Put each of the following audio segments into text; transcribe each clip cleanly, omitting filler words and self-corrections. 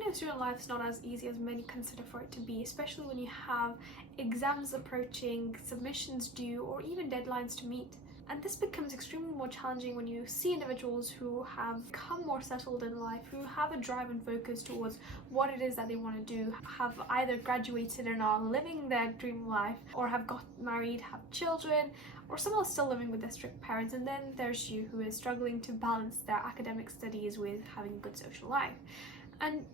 Finding student life is not as easy as many consider for it to be, especially when you have exams approaching, submissions due, or even deadlines to meet. And this becomes extremely more challenging when you see individuals who have become more settled in life, who have a drive and focus towards what it is that they want to do, have either graduated and are living their dream life, or have got married, have children, or some are still living with their strict parents. And then there's you, who is struggling to balance their academic studies with having a good social life. And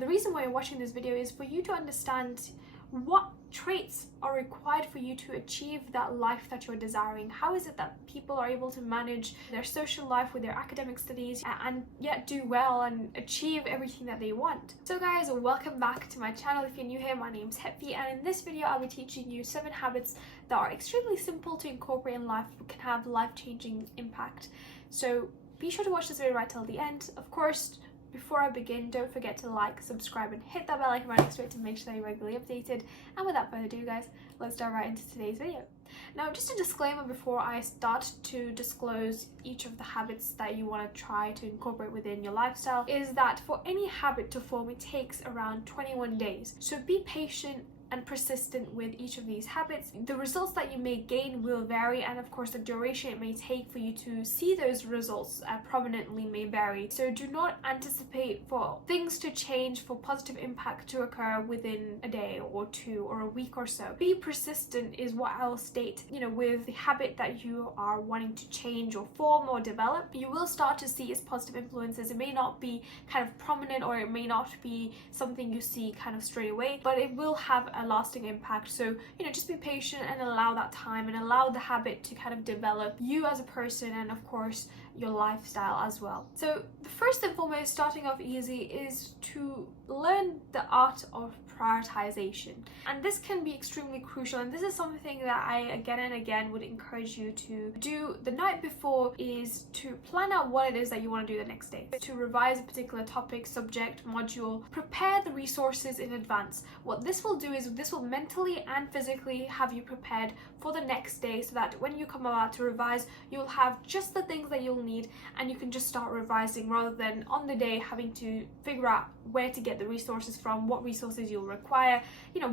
the reason why you're watching this video is for you to understand what traits are required for you to achieve that life that you're desiring. How is it that people are able to manage their social life with their academic studies and yet do well and achieve everything that they want? So guys, welcome back to my channel. If you're new here, my name's Hetfi, and in this video I'll be teaching you 7 habits that are extremely simple to incorporate in life but can have life-changing impact. So be sure to watch this video right till the end. Of course, before I begin, don't forget to like, subscribe, and hit that bell icon right next to it to make sure that you're regularly updated. And without further ado, guys, let's dive right into today's video. Now, just a disclaimer before I start to disclose each of the habits that you want to try to incorporate within your lifestyle is that for any habit to form, it takes around 21 days. So be patient and persistent with each of these habits. The results that you may gain will vary, and of course the duration it may take for you to see those results prominently may vary. So do not anticipate for things to change, for positive impact to occur within a day or two or a week or so. Be persistent is what I will state. With the habit that you are wanting to change or form or develop, you will start to see its positive influences. It may not be kind of prominent, or it may not be something you see kind of straight away, but it will have a lasting impact. So just be patient and allow that time and allow the habit to kind of develop you as a person, and of course your lifestyle as well. So the first and foremost, starting off easy, is to learn the art of prioritization. And this can be extremely crucial, and this is something that I again and again would encourage you to do the night before, is to plan out what it is that you want to do the next day. To revise a particular topic, subject, module, prepare the resources in advance. What this will do is this will mentally and physically have you prepared for the next day, so that when you come about to revise, you'll have just the things that you'll need and you can just start revising, rather than on the day having to figure out where to get the resources from, what resources you'll require,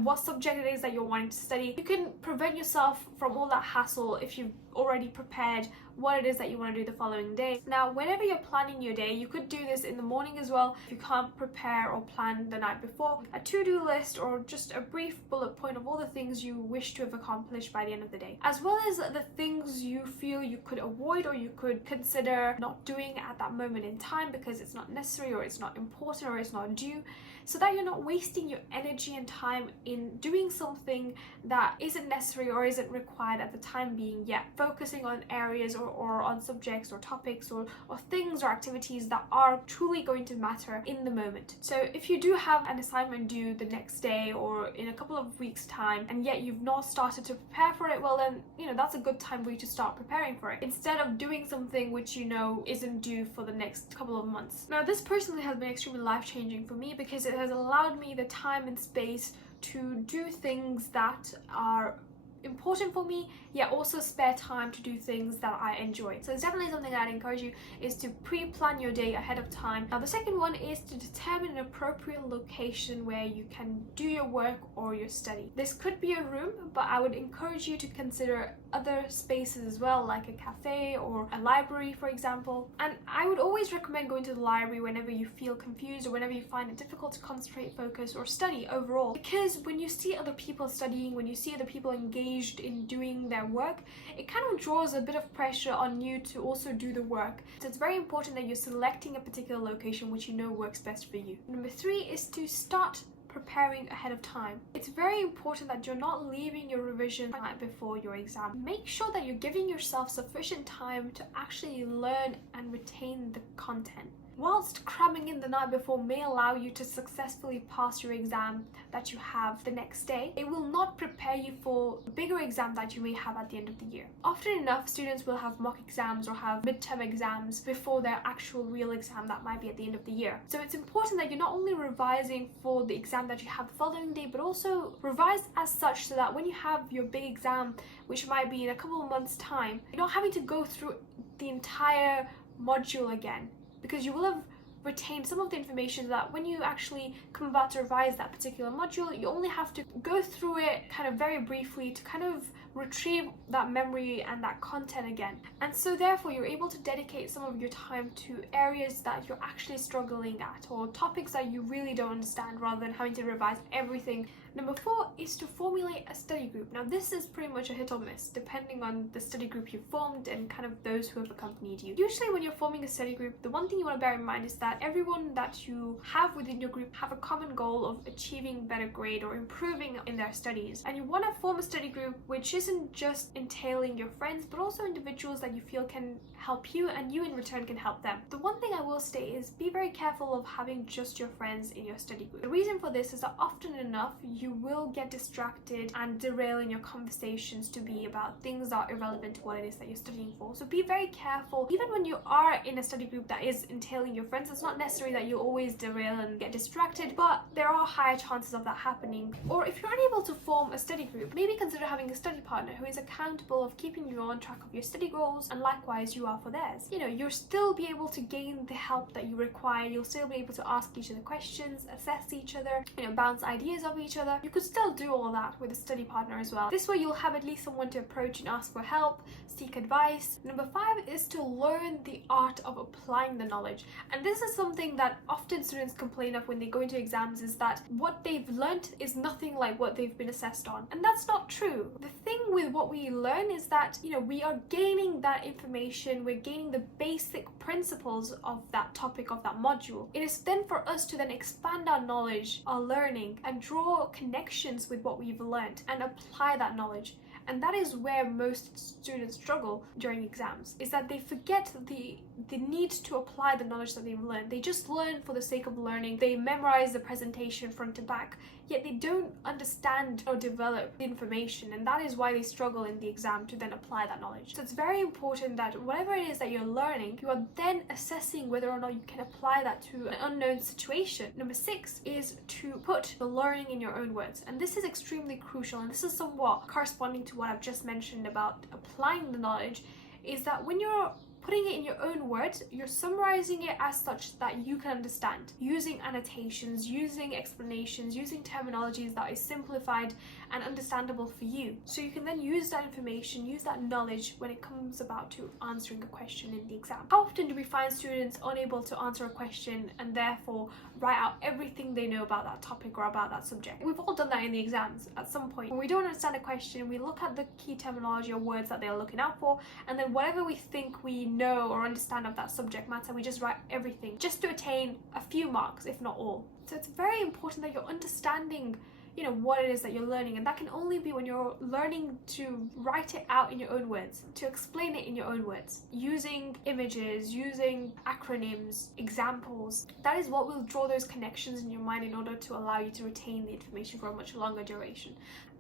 what subject it is that you're wanting to study. You can prevent yourself from all that hassle if you've already prepared what it is that you want to do the following day. Now, whenever you're planning your day, you could do this in the morning as well. If you can't prepare or plan the night before, a to-do list or just a brief bullet point of all the things you wish to have accomplished by the end of the day, as well as the things you feel you could avoid or you could consider not doing at that moment in time because it's not necessary or it's not important or it's not due, so that you're not wasting your energy and time in doing something that isn't necessary or isn't required at the time being, yet focusing on areas or on subjects or topics or things or activities that are truly going to matter in the moment. So if you do have an assignment due the next day or in a couple of weeks time, and yet you've not started to prepare for it, well then that's a good time for you to start preparing for it, instead of doing something which isn't due for the next couple of months. Now, this personally has been extremely life-changing for me because it has allowed me the time and space to do things that are important for me, yet also spare time to do things that I enjoy. So it's definitely something that I'd encourage you, is to pre-plan your day ahead of time. Now, the second one is to determine an appropriate location where you can do your work or your study. This could be a room, but I would encourage you to consider other spaces as well, like a cafe or a library, for example. And I would always recommend going to the library whenever you feel confused or whenever you find it difficult to concentrate, focus, or study overall. Because when you see other people studying, when you see other people engaged in doing their work, it kind of draws a bit of pressure on you to also do the work. So it's very important that you're selecting a particular location which you know works best for you. Number 3 is to start preparing ahead of time. It's very important that you're not leaving your revision the night before your exam. Make sure that you're giving yourself sufficient time to actually learn and retain the content. Whilst cramming in the night before may allow you to successfully pass your exam that you have the next day, it will not prepare you for a bigger exam that you may have at the end of the year. Often enough, students will have mock exams or have midterm exams before their actual real exam that might be at the end of the year. So it's important that you're not only revising for the exam that you have the following day, but also revise as such so that when you have your big exam, which might be in a couple of months' time, you're not having to go through the entire module again, because you will have retain some of the information that when you actually come about to revise that particular module, you only have to go through it kind of very briefly to kind of retrieve that memory and that content again. And so therefore you're able to dedicate some of your time to areas that you're actually struggling at, or topics that you really don't understand, rather than having to revise everything. Number 4 is to formulate a study group. Now this is pretty much a hit or miss depending on the study group you've formed and kind of those who have accompanied you. Usually when you're forming a study group, the one thing you want to bear in mind is that everyone that you have within your group have a common goal of achieving better grade or improving in their studies. And you want to form a study group which isn't just entailing your friends, but also individuals that you feel can help you and you in return can help them. The one thing I will say is be very careful of having just your friends in your study group. The reason for this is that often enough you will get distracted and derail in your conversations to be about things that are irrelevant to what it is that you're studying for. So be very careful. Even when you are in a study group that is entailing your friends, it's not necessary that you'll always derail and get distracted, but there are higher chances of that happening. Or if you're unable to form a study group, maybe consider having a study partner who is accountable of keeping you on track of your study goals, and likewise you are for theirs. You know, you'll still be able to gain the help that you require. You'll still be able to ask each other questions, assess each other, bounce ideas off each other. You could still do all that with a study partner as well. This way you'll have at least someone to approach and ask for help, seek advice. Number 5 is to learn the art of applying the knowledge. And this is something that often students complain of when they go into exams, is that what they've learned is nothing like what they've been assessed on. And that's not true. The thing with what we learn is that, we are gaining that information, we're gaining the basic principles of that topic, of that module. It is then for us to then expand our knowledge, our learning, and draw connections with what we've learned and apply that knowledge. And that is where most students struggle during exams, is that they forget the need to apply the knowledge that they've learned. They just learn for the sake of learning. They memorize the presentation front to back, yet they don't understand or develop the information, and that is why they struggle in the exam to then apply that knowledge. So it's very important that whatever it is that you're learning, you are then assessing whether or not you can apply that to an unknown situation. Number 6 is to put the learning in your own words, and this is extremely crucial, and this is somewhat corresponding to what I've just mentioned about applying the knowledge, is that when you're putting it in your own words, you're summarizing it as such that you can understand, using annotations, using explanations, using terminologies that is simplified and understandable for you. So you can then use that information, use that knowledge when it comes about to answering a question in the exam. How often do we find students unable to answer a question and therefore write out everything they know about that topic or about that subject? We've all done that in the exams at some point. When we don't understand a question, we look at the key terminology or words that they're looking out for, and then whatever we think we know or understand of that subject matter, we just write everything just to attain a few marks, if not all. So it's very important that you're understanding what it is that you're learning, and that can only be when you're learning to write it out in your own words, to explain it in your own words, using images, using acronyms, examples. That is what will draw those connections in your mind in order to allow you to retain the information for a much longer duration.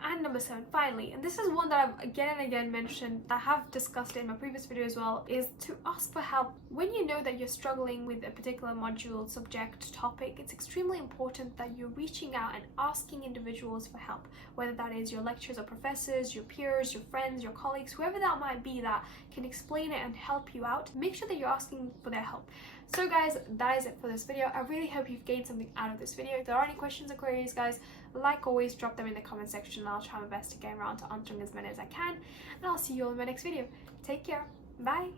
And number 7, finally, and this is one that I've again and again mentioned, I have discussed it in my previous video as well, is to ask for help. When you know that you're struggling with a particular module, subject, topic, it's extremely important that you're reaching out and asking individuals for help, whether that is your lecturers or professors, your peers, your friends, your colleagues, whoever that might be that can explain it and help you out. Make sure that you're asking for their help. So guys, that is it for this video. I really hope you've gained something out of this video. If there are any questions or queries, guys, like always, drop them in the comment section and I'll try my best to get around to answering as many as I can. And I'll see you all in my next video. Take care. Bye.